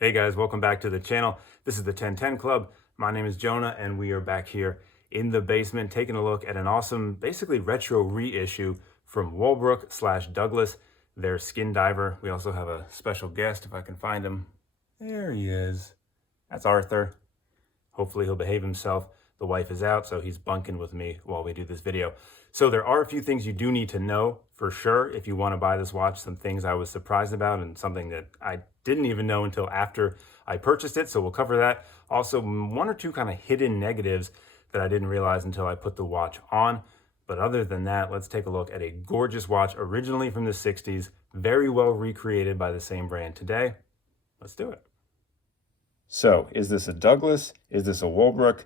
Hey guys, welcome back to the channel. This is the 1010 Club. My name is Jonah and we are back here in the basement taking a look at an awesome, basically retro reissue from Wolbrook / Douglas, their Skindiver. We also have a special guest, if I can find him. There he is. That's Arthur. Hopefully he'll behave himself. The wife is out, so he's bunking with me while we do this video. So there are a few things you do need to know for sure if you want to buy this watch. Some things I was surprised about and something that I didn't even know until after I purchased it. So we'll cover that. Also, one or two kind of hidden negatives that I didn't realize until I put the watch on. But other than that, let's take a look at a gorgeous watch originally from the 60s, very well recreated by the same brand today. Let's do it. So, is this a Douglas? Is this a Wolbrook?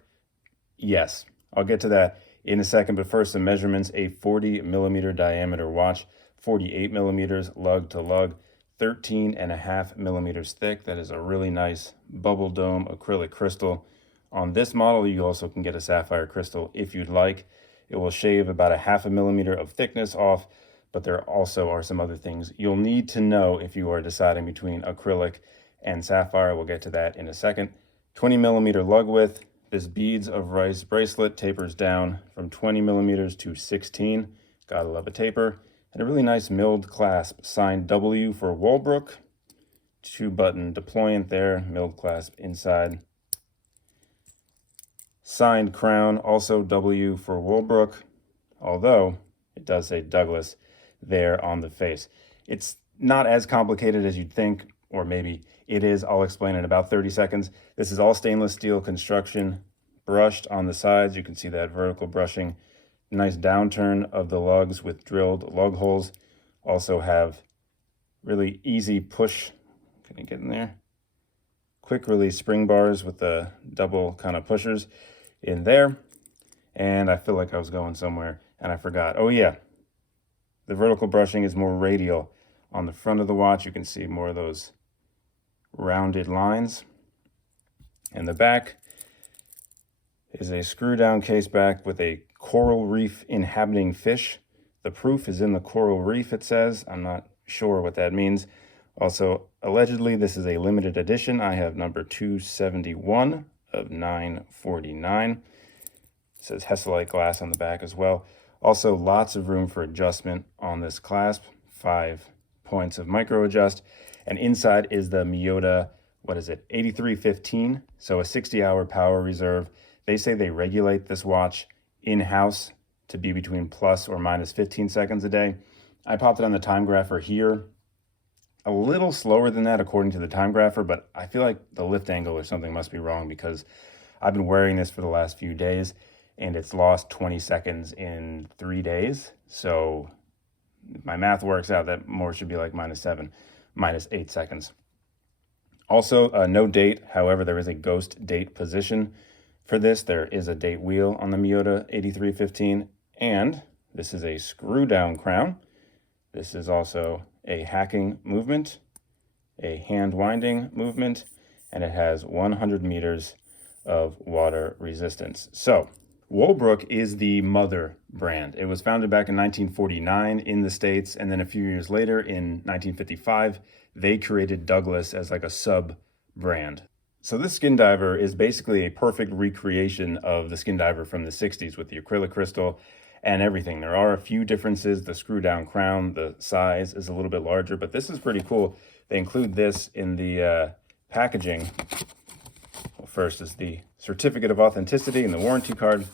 Yes, I'll get to that in a second, but first some measurements. A 40mm diameter watch, 48mm lug to lug, 13.5mm thick. That is a really nice bubble dome acrylic crystal. On this model, you also can get a sapphire crystal if you'd like. It will shave about 0.5 millimeter of thickness off, but there also are some other things you'll need to know if you are deciding between acrylic and sapphire. We'll get to that in a second. 20mm lug width. This beads of rice bracelet tapers down from 20mm to 16. Gotta love a taper. And a really nice milled clasp, signed W for Wolbrook. 2-button deployant there, milled clasp inside. Signed crown, also W for Wolbrook, although it does say Douglas there on the face. It's not as complicated as you'd think, or maybe it is. I'll explain in about 30 seconds. This is all stainless steel construction, brushed on the sides. You can see that vertical brushing. Nice downturn of the lugs with drilled lug holes. Also have really easy push. Can you get in there? Quick release spring bars with the double kind of pushers in there. And I feel like I was going somewhere and I forgot. Oh yeah, the vertical brushing is more radial. On the front of the watch, you can see more of those rounded lines. And the back is a screw down case back with a coral reef inhabiting fish. The proof is in the coral reef, it says. I'm not sure what that means. Also, allegedly, this is a limited edition. I have number 271 of 949. It says Hesselite glass on the back as well. Also, lots of room for adjustment on this clasp. 5 points of micro adjust. And inside is the Miyota, 8315. So a 60-hour power reserve. They say they regulate this watch in-house to be between plus or minus 15 seconds a day. I popped it on the time grapher here. A little slower than that according to the time grapher, but I feel like the lift angle or something must be wrong because I've been wearing this for the last few days and it's lost 20 seconds in 3 days. So my math works out that more should be like -7, -8 seconds. Also, no date. However, there is a ghost date position for this. There is a date wheel on the Miyota 8315, and this is a screw down crown. This is also a hacking movement, a hand winding movement, and it has 100 meters of water resistance. So Wolbrook is the mother brand. It was founded back in 1949 in the States, and then a few years later in 1955, they created Douglas as like a sub brand. So this Skindiver is basically a perfect recreation of the Skindiver from the 60s with the acrylic crystal and everything. There are a few differences. The screw down crown, the size is a little bit larger, but this is pretty cool. They include this in the packaging. Well, first is the certificate of authenticity and the warranty card,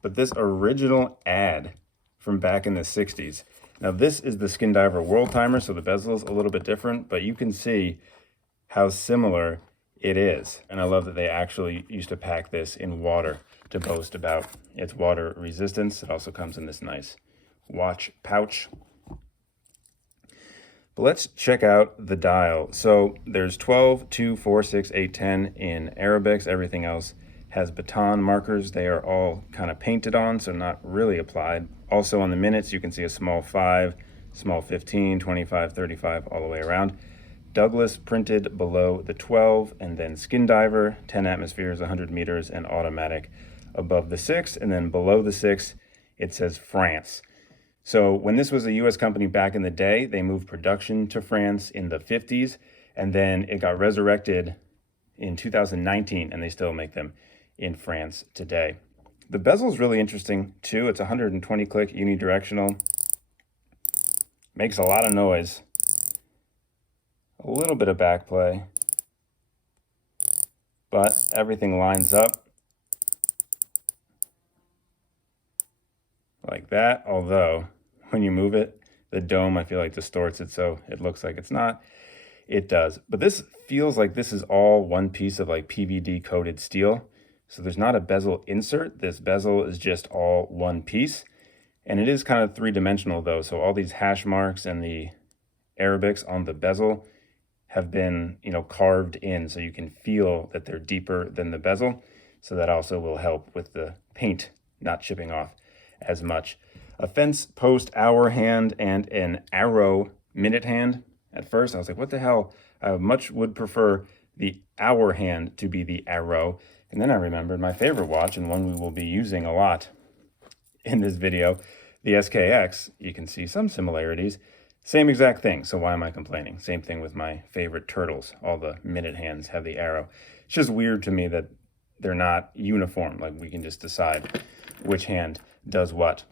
but this original ad from back in the 60s. Now this is the Skindiver World Timer, so the bezel is a little bit different, but you can see how similar it is. And I love that they actually used to pack this in water to boast about its water resistance. It also comes in this nice watch pouch. But let's check out the dial. So there's 12, 2, 4, 6, 8, 10 in Arabics. Everything else has baton markers. They are all kind of painted on, so not really applied. Also on the minutes, you can see a small 5, small 15, 25, 35, all the way around. Douglas printed below the 12, and then Skindiver, 10 atmospheres, 100 meters, and automatic above the 6. And then below the 6, it says France. So when this was a US company back in the day, they moved production to France in the 50s. And then it got resurrected in 2019, and they still make them in France today. The bezel is really interesting too. It's 120 click unidirectional. Makes a lot of noise. A little bit of backplay, but everything lines up like that. Although when you move it, the dome, I feel like, distorts it so it looks like it's not. It does. But this feels like this is all one piece of like PVD coated steel. So there's not a bezel insert. This bezel is just all one piece. And it is kind of three-dimensional though. So all these hash marks and the Arabics on the bezel have been, carved in, so you can feel that they're deeper than the bezel. So that also will help with the paint not chipping off as much. A fence post hour hand and an arrow minute hand. At first I was like, what the hell? I much would prefer the hour hand to be the arrow. And then I remembered my favorite watch, and one we will be using a lot in this video, the SKX. You can see some similarities. Same exact thing, so why am I complaining? Same thing with my favorite turtles. All the minute hands have the arrow. It's just weird to me that they're not uniform, like we can just decide which hand does what.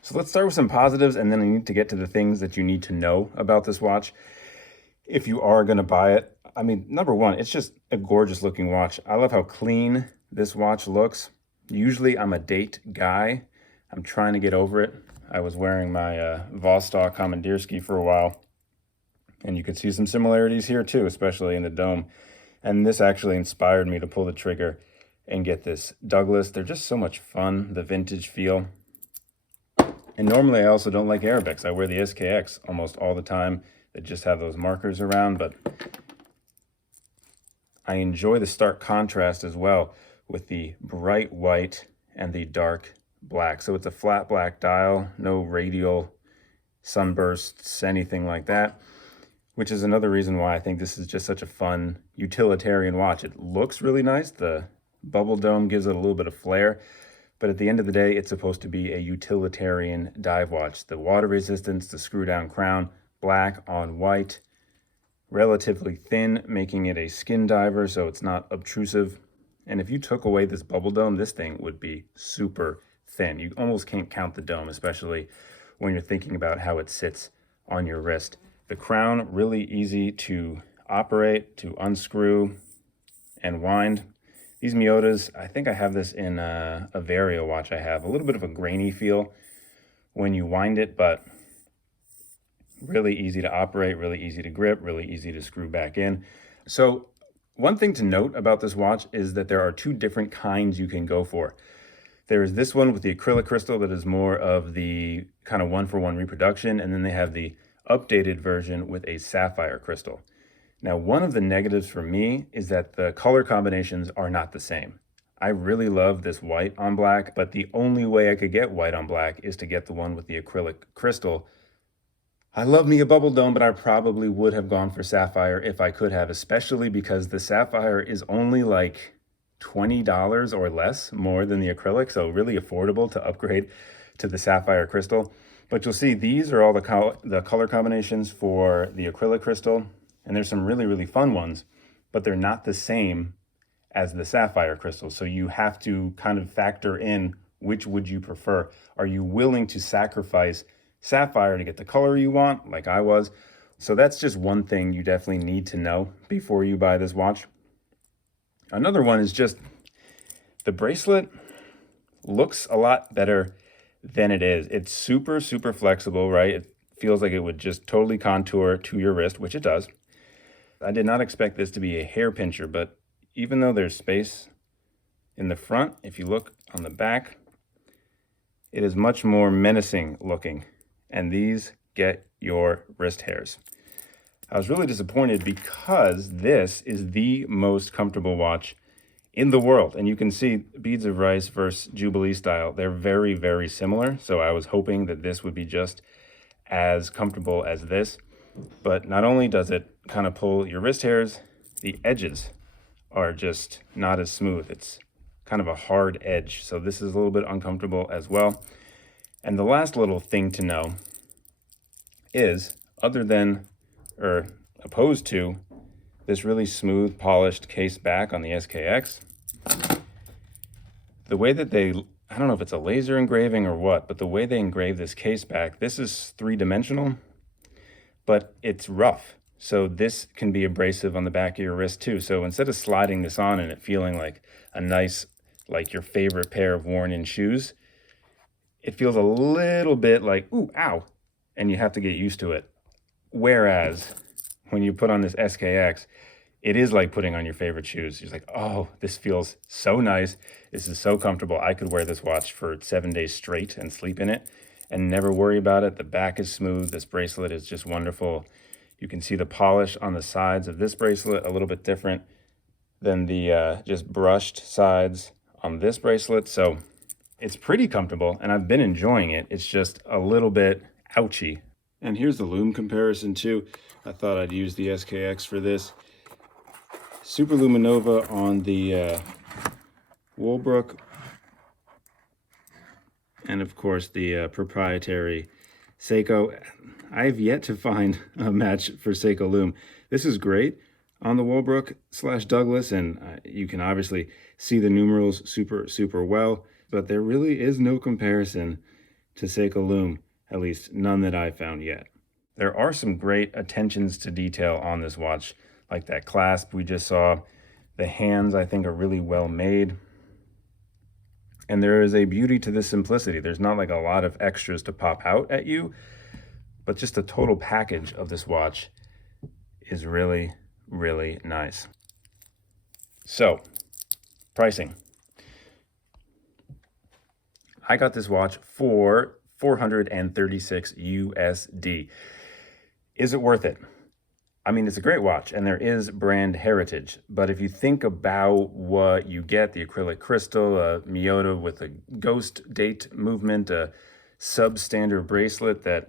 So let's start with some positives, and then I need to get to the things that you need to know about this watch if you are going to buy it. I mean, number one, it's just a gorgeous looking watch. I love how clean this watch looks. Usually I'm a date guy. I'm trying to get over it. I was wearing my Vostok Commandeersky for a while, and you could see some similarities here too, especially in the dome. And this actually inspired me to pull the trigger and get this Douglas. They're just so much fun, the vintage feel. And normally I also don't like Arabics. I wear the SKX almost all the time that just have those markers around, but I enjoy the stark contrast as well with the bright white and the dark black. So it's a flat black dial, no radial sunbursts, anything like that, which is another reason why I think this is just such a fun utilitarian watch. It looks really nice. The bubble dome gives it a little bit of flair, but at the end of the day, it's supposed to be a utilitarian dive watch. The water resistance, the screw down crown, black on white, relatively thin, making it a skin diver, so it's not obtrusive. And if you took away this bubble dome, this thing would be super thin. You almost can't count the dome, especially when you're thinking about how it sits on your wrist. The crown, really easy to operate, to unscrew and wind. These Miyotas, I think I have this in a Vario watch I have. A little bit of a grainy feel when you wind it, but really easy to operate, really easy to grip, really easy to screw back in. So one thing to note about this watch is that there are two different kinds you can go for. There is this one with the acrylic crystal that is more of the kind of one-for-one reproduction, and then they have the updated version with a sapphire crystal. Now, one of the negatives for me is that the color combinations are not the same. I really love this white on black, but the only way I could get white on black is to get the one with the acrylic crystal. I love me a bubble dome, but I probably would have gone for sapphire if I could have, especially because the sapphire is only like $20 or less more than the acrylic, so really affordable to upgrade to the sapphire crystal. But you'll see these are all the color combinations for the acrylic crystal, and there's some really, really fun ones, but they're not the same as the sapphire crystal. So you have to kind of factor in which would you prefer. Are you willing to sacrifice sapphire to get the color you want, like I was? So that's just one thing you definitely need to know before you buy this watch. Another one is just the bracelet looks a lot better than it is. It's super, super flexible, right? It feels like it would just totally contour to your wrist, which it does. I did not expect this to be a hair pincher, but even though there's space in the front, if you look on the back, it is much more menacing looking, and these get your wrist hairs. I was really disappointed because this is the most comfortable watch in the world. And you can see Beads of Rice versus Jubilee style. They're very, very similar. So I was hoping that this would be just as comfortable as this. But not only does it kind of pull your wrist hairs, the edges are just not as smooth. It's kind of a hard edge. So this is a little bit uncomfortable as well. And the last little thing to know is, other than, or opposed to this really smooth, polished case back on the SKX. The way that they, I don't know if it's a laser engraving or what, but the way they engrave this case back, this is three-dimensional, but it's rough. So this can be abrasive on the back of your wrist too. So instead of sliding this on and it feeling like a nice, like your favorite pair of worn-in shoes, it feels a little bit like, ooh, ow, and you have to get used to it. Whereas when you put on this SKX, it is like putting on your favorite shoes. You're like, oh, this feels so nice. This is so comfortable. I could wear this watch for 7 days straight and sleep in it and never worry about it. The back is smooth. This bracelet is just wonderful. You can see the polish on the sides of this bracelet, a little bit different than the just brushed sides on this bracelet. So it's pretty comfortable and I've been enjoying it. It's just a little bit ouchy. And here's the lume comparison too. I thought I'd use the SKX for this. Super Luminova on the Wolbrook, and of course the proprietary Seiko. I've yet to find a match for Seiko Lume. This is great on the Wolbrook/Douglas, and you can obviously see the numerals super well, but there really is no comparison to Seiko Lume, at least none that I've found yet. There are some great attentions to detail on this watch, like that clasp we just saw. The hands, I think, are really well made. And there is a beauty to this simplicity. There's not like a lot of extras to pop out at you, but just the total package of this watch is really, really nice. So, pricing. I got this watch for $436 USD. Is it worth it? I mean, it's a great watch and there is brand heritage, but if you think about what you get, the acrylic crystal, a Miyota with a ghost date movement, a substandard bracelet that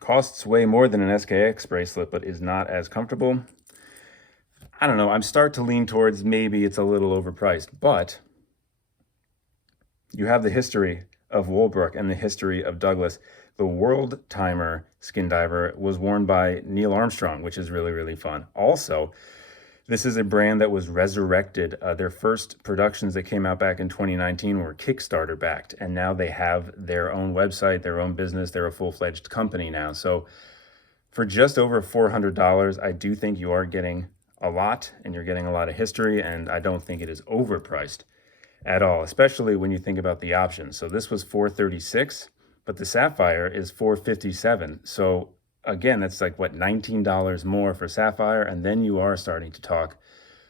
costs way more than an SKX bracelet, but is not as comfortable. I don't know, I'm starting to lean towards maybe it's a little overpriced, but you have the history of Wolbrook and the history of Douglas. The World Timer Skindiver was worn by Neil Armstrong, which is really, really fun. Also, this is a brand that was resurrected. Their first productions that came out back in 2019 were Kickstarter backed, and now they have their own website, their own business. They're a full-fledged company now. So for just over $400, I do think you are getting a lot, and you're getting a lot of history, and I don't think it is overpriced at all, especially when you think about the options. So this was $436, but the sapphire is $457. So again, that's like what, $19 more for sapphire, and then you are starting to talk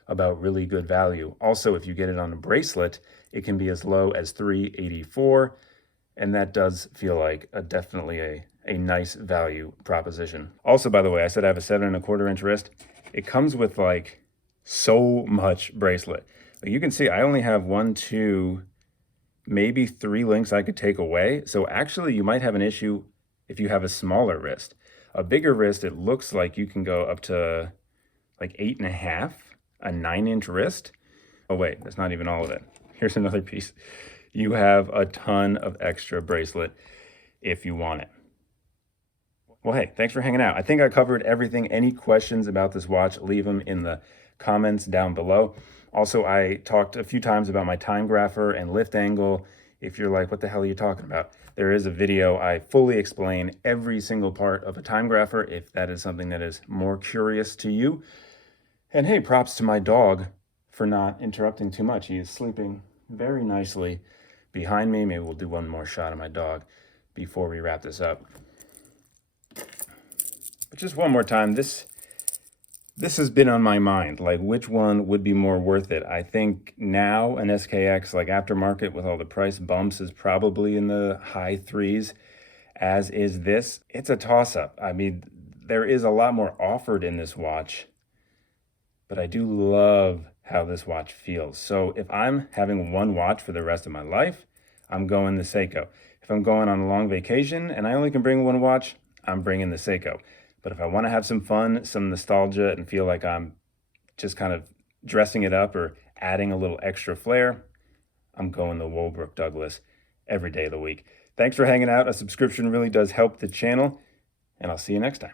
about really good value. Also, if you get it on a bracelet, it can be as low as $384, and that does feel like definitely a nice value proposition. Also, by the way, I said I have a 7¼ inch wrist. It comes with like so much bracelet. Like you can see, I only have 1, 2, maybe 3 links I could take away. So actually you might have an issue if you have a smaller wrist. A bigger wrist, it looks like you can go up to like 8.5, a 9-inch wrist. Oh wait, that's not even all of it. Here's another piece. You have a ton of extra bracelet if you want it. Well, hey, thanks for hanging out. I think I covered everything. Any questions about this watch, leave them in the comments down below. Also, I talked a few times about my time grapher and lift angle. If you're like, what the hell are you talking about? There is a video. I fully explain every single part of a time grapher if that is something that is more curious to you. And hey, props to my dog for not interrupting too much. He is sleeping very nicely behind me. Maybe we'll do one more shot of my dog before we wrap this up. But just one more time, this has been on my mind, like which one would be more worth it. I think now an SKX, like aftermarket with all the price bumps, is probably in the high 3s, as is this. It's a toss-up. I mean, there is a lot more offered in this watch, but I do love how this watch feels. So if I'm having one watch for the rest of my life, I'm going the Seiko. If I'm going on a long vacation and I only can bring one watch, I'm bringing the Seiko. But if I want to have some fun, some nostalgia, and feel like I'm just kind of dressing it up or adding a little extra flair, I'm going the Wolbrook Douglas every day of the week. Thanks for hanging out. A subscription really does help the channel, and I'll see you next time.